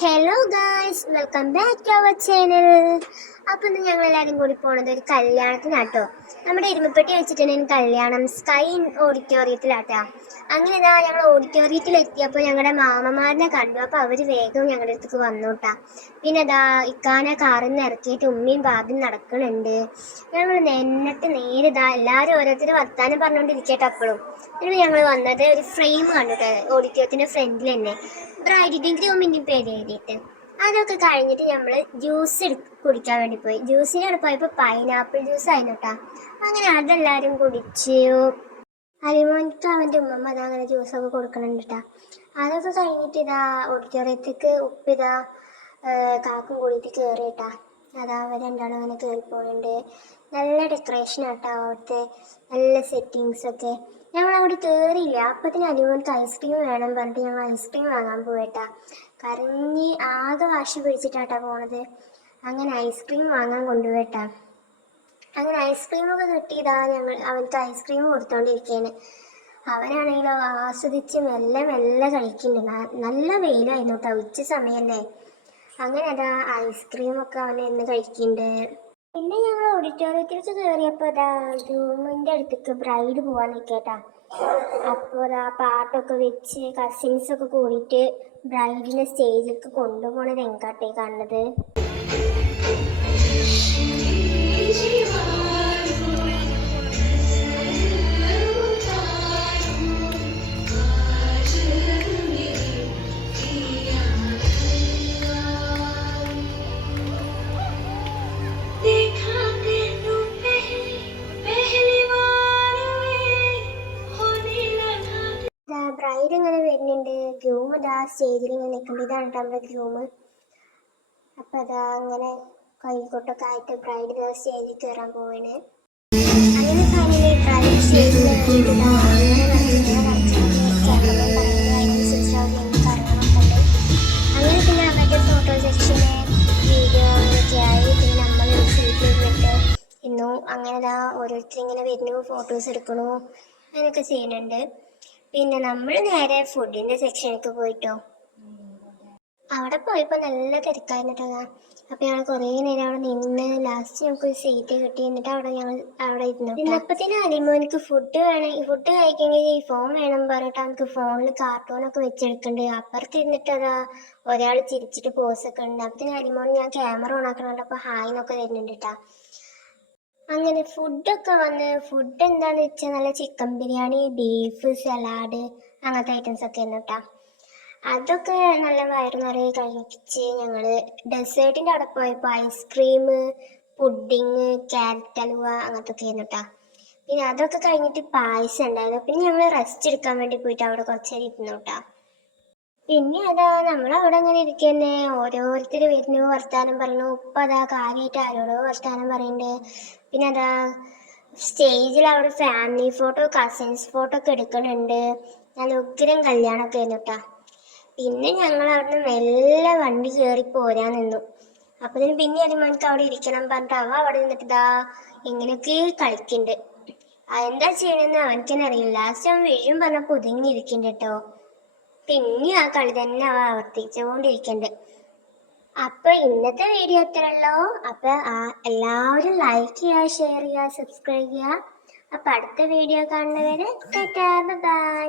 Hello guys, welcome back to our channel. അപ്പോൾ ഇന്ന് ഞങ്ങളെല്ലാവരും കൂടി പോണത് ഒരു കല്യാണത്തിനാട്ടോ. നമ്മുടെ ഇരുമ്പപ്പെട്ടി വെച്ചിട്ടുണ്ടെങ്കിൽ കല്യാണം സ്കൈ ഓഡിറ്റോറിയത്തിലാട്ടാ. അങ്ങനെ ഇതാ ഞങ്ങൾ ഓഡിറ്റോറിയത്തിൽ എത്തിയപ്പോൾ ഞങ്ങളുടെ മാമന്മാരനെ കണ്ടു. അപ്പോൾ അവർ വേഗം ഞങ്ങളുടെ അടുത്തേക്ക് വന്നോട്ടാ. പിന്നെ ഇതാ ഇക്കാനെ കാറിൽ നിന്ന് ഇറക്കിയിട്ട് ഉമ്മയും ബാബയും നടക്കുന്നുണ്ട്. ഞങ്ങൾ നേരെ ഇതാ എല്ലാവരും ഓരോരുത്തർ വർത്താനം പറഞ്ഞുകൊണ്ടിരിക്കട്ടെ. അപ്പോഴും ഞങ്ങൾ വന്നത് ഒരു ഫ്രെയിം കണ്ടിട്ട് ഓഡിറ്റോറിയത്തിൻ്റെ ഫ്രണ്ടിൽ തന്നെ ബ്രൈഡിൻ്റെയും ഗ്രൂമിൻ്റെയും പേര് എഴുതിയിട്ട്. അതൊക്കെ കഴിഞ്ഞിട്ട് നമ്മൾ ജ്യൂസ് കുടിക്കാൻ വേണ്ടി പോയി. ജ്യൂസിനോട് പോയപ്പോൾ പൈനാപ്പിൾ ജ്യൂസ് ആയിരുന്നു കേട്ടോ. അങ്ങനെ അതെല്ലാവരും കുടിച്ചു. അലിമോനിക്ക് അവൻ്റെ ഉമ്മമ്മ അതാ അങ്ങനെ ജ്യൂസൊക്കെ കൊടുക്കണുണ്ട് കേട്ടോ. അതൊക്കെ കഴിഞ്ഞിട്ട് ഇതാ ഓഡിറ്റോറിയത്തേക്ക് ഉപ്പിതാ കാക്കും കൂടിയിട്ട് കയറി കേട്ടാ. അതാ അവർ രണ്ടാളും അങ്ങനെ കയറിപ്പോകുന്നുണ്ട്. നല്ല ഡെക്കറേഷൻ ആട്ടോ അവിടുത്തെ, നല്ല സെറ്റിങ്സൊക്കെ. ഞങ്ങൾ അവിടെ കയറിയില്ല. അപ്പത്തിന് അലിമോനിക്ക് ഐസ്ക്രീം വേണം പറഞ്ഞിട്ട് ഞങ്ങൾ ഐസ്ക്രീം വാങ്ങാൻ പോയിട്ടാ. കരഞ്ഞ് ആകെ വാശി പിടിച്ചിട്ടാട്ടാ പോണത്. അങ്ങനെ ഐസ്ക്രീം വാങ്ങാൻ കൊണ്ടുപോയിട്ടാ. അങ്ങനെ ഐസ്ക്രീമൊക്കെ കിട്ടിയതാ അവനക്ക് ഐസ്ക്രീം കൊടുത്തോണ്ടിരിക്കുകയാണ്. അവനാണെങ്കിലോ ആസ്വദിച്ച് മെല്ലെ മെല്ലെ കഴിക്കുന്നുണ്ട്. നല്ല വെയിലായിരുന്നു കേട്ടോ, ഉച്ച സമയല്ലേ. അങ്ങനെ അതാ ഐസ്ക്രീമൊക്കെ അവൻ ഇന്ന് കഴിക്കുന്നുണ്ട്. പിന്നെ ഞങ്ങൾ ഓഡിറ്റോറിയത്തിലേക്ക് കയറിയപ്പോൾ അതാ ഗ്രൂമിൻ്റെ അടുത്തേക്ക് ബ്രൈഡ് പോകാൻ നിൽക്കേട്ടാ. അപ്പോൾ അതാ പാട്ടൊക്കെ വെച്ച് കസിൻസൊക്കെ കൂടിയിട്ട് ബ്രൈഡിനെ സ്റ്റേജിലേക്ക് കൊണ്ടുപോകണ രംഗാട്ടേ കാണുന്നത്. ബ്രൈഡ് ഇങ്ങനെ വരുന്നുണ്ട്. ഗ്രൂം ഇതാ സ്റ്റേജിൽ ഇങ്ങനെ നിൽക്കുന്നുണ്ട്. ഇതാണ് നമ്മുടെ ഗ്രൂം. അപ്പം അതാ അങ്ങനെ കൈകൊട്ടൊക്കെ ആയിട്ട് ബ്രൈഡ് ഇതാ സ്റ്റേജിൽ കയറാൻ പോവാണ്. അങ്ങനെ ഫൈനലി ബ്രൈഡ് സ്റ്റേജിൽ അങ്ങനെ പിന്നെ അവരുടെ ഫോട്ടോ സെക്ഷന് വീഡിയോ ഒക്കെ ആയി. പിന്നെ നമ്മൾ സീറ്റിൽ വിട്ട് ഇന്നു അങ്ങനെ ഇതാ ഓരോരുത്തർ ഇങ്ങനെ വരുന്നു, ഫോട്ടോസ് എടുക്കണു, അങ്ങനെയൊക്കെ ചെയ്യുന്നുണ്ട്. പിന്നെ നമ്മൾ നേരെ ഫുഡിൻ്റെ സെക്ഷനിലേക്ക് പോയിട്ടോ. അവിടെ പോയപ്പോൾ നല്ല തിരക്കായിരുന്നിട്ടാ. അപ്പോൾ ഞങ്ങൾ കുറേ നേരം അവിടെ നിന്ന് ലാസ്റ്റ് ഞങ്ങൾക്ക് ഒരു സീറ്റ് കിട്ടി. എന്നിട്ട് അവിടെ ഇരുന്നു. ഇന്നപ്പത്തിന് അലിമോനിക്ക് ഫുഡ് കഴിക്കണമെങ്കിൽ ഈ ഫോൺ വേണം പറഞ്ഞിട്ട് നമുക്ക് ഫോണിൽ കാർട്ടൂണൊക്കെ വെച്ചെടുക്കുന്നുണ്ട്. അപ്പുറത്ത് ഇരുന്നിട്ട് അതാ ഒരാൾ ചിരിച്ചിട്ട് പോസൊക്കെ ഉണ്ട്. അപ്പത്തിന് അലിമോൻ ഞാൻ ക്യാമറ ഓൺ ആക്കണുണ്ട്. അപ്പോൾ ഹായ് എന്നൊക്കെ വരുന്നുണ്ട് കേട്ടാ. അങ്ങനെ ഫുഡൊക്കെ വന്ന് ഫുഡ് എന്താണെന്ന് വെച്ചാൽ നല്ല ചിക്കൻ ബിരിയാണി, ബീഫ്, സലാഡ്, അങ്ങനത്തെ ഐറ്റംസൊക്കെ ആയിരുന്നു കേട്ടോ. അതൊക്കെ നല്ല വയറ് നിറയെ കഴിച്ച് ഞങ്ങൾ ഡെസേർട്ടിൻ്റെ അവിടെ പോയപ്പോൾ ഐസ്ക്രീം, പുഡിങ്, ക്യാരറ്റ് ഹലുവ അങ്ങനത്തെ ഒക്കെ ആയിരുന്നു കേട്ടോ. പിന്നെ അതൊക്കെ കഴിഞ്ഞിട്ട് പായസം ഉണ്ടായിരുന്നു. പിന്നെ ഞങ്ങൾ റെസ്റ്റ് എടുക്കാൻ വേണ്ടി പോയിട്ട് അവിടെ കുറച്ച് നേരം ഇരുന്നു കേട്ടോ. പിന്നെ അതാ നമ്മളവിടെ അങ്ങനെ ഇരിക്കുന്നേ, ഓരോരുത്തർ വരുന്നു, വർത്താനം പറയുന്നു. ഉപ്പ അതാ കാര്യമായിട്ട് ആരോടോ വർത്താനം പറയുന്നുണ്ട്. പിന്നെ അതാ സ്റ്റേജിൽ അവിടെ ഫാമിലി ഫോട്ടോ, കസിൻസ് ഫോട്ടോ ഒക്കെ എടുക്കുന്നുണ്ട്. നല്ല ഉഗ്രം കല്യാണമൊക്കെ ആയിരുന്നു കേട്ടോ. പിന്നെ ഞങ്ങൾ അവിടുന്ന് മെല്ലെ വണ്ടി കയറി പോരാൻ നിന്നു. അപ്പത്തിന് പിന്നെ അലിമോനിക്ക് അവിടെ ഇരിക്കണം പറഞ്ഞിട്ട് അവ അവിടെ നിന്നിട്ട് ഇതാ ഇങ്ങനെയൊക്കെ കളിക്കുന്നുണ്ട്. എന്താ ചെയ്യണമെന്ന് അവനക്ക് തന്നെ അറിയില്ല. ലാസ്റ്റ് അവൻ വീഴും പറഞ്ഞപ്പോൾ ഒതുങ്ങിയിരിക്കുന്നുണ്ട് കേട്ടോ. പിന്നെ ആ കളി തന്നെ അവ ആവർത്തിച്ചുകൊണ്ടിരിക്കുന്നുണ്ട്. അപ്പൊ ഇന്നത്തെ വീഡിയോ ഇത്രയുള്ളൂ. അപ്പൊ എല്ലാവരും ലൈക്ക് ചെയ്യുക, ഷെയർ ചെയ്യുക, സബ്സ്ക്രൈബ് ചെയ്യുക. അപ്പൊ അടുത്ത വീഡിയോ കാണുന്നവരെ ടാറ്റാ, ബൈ.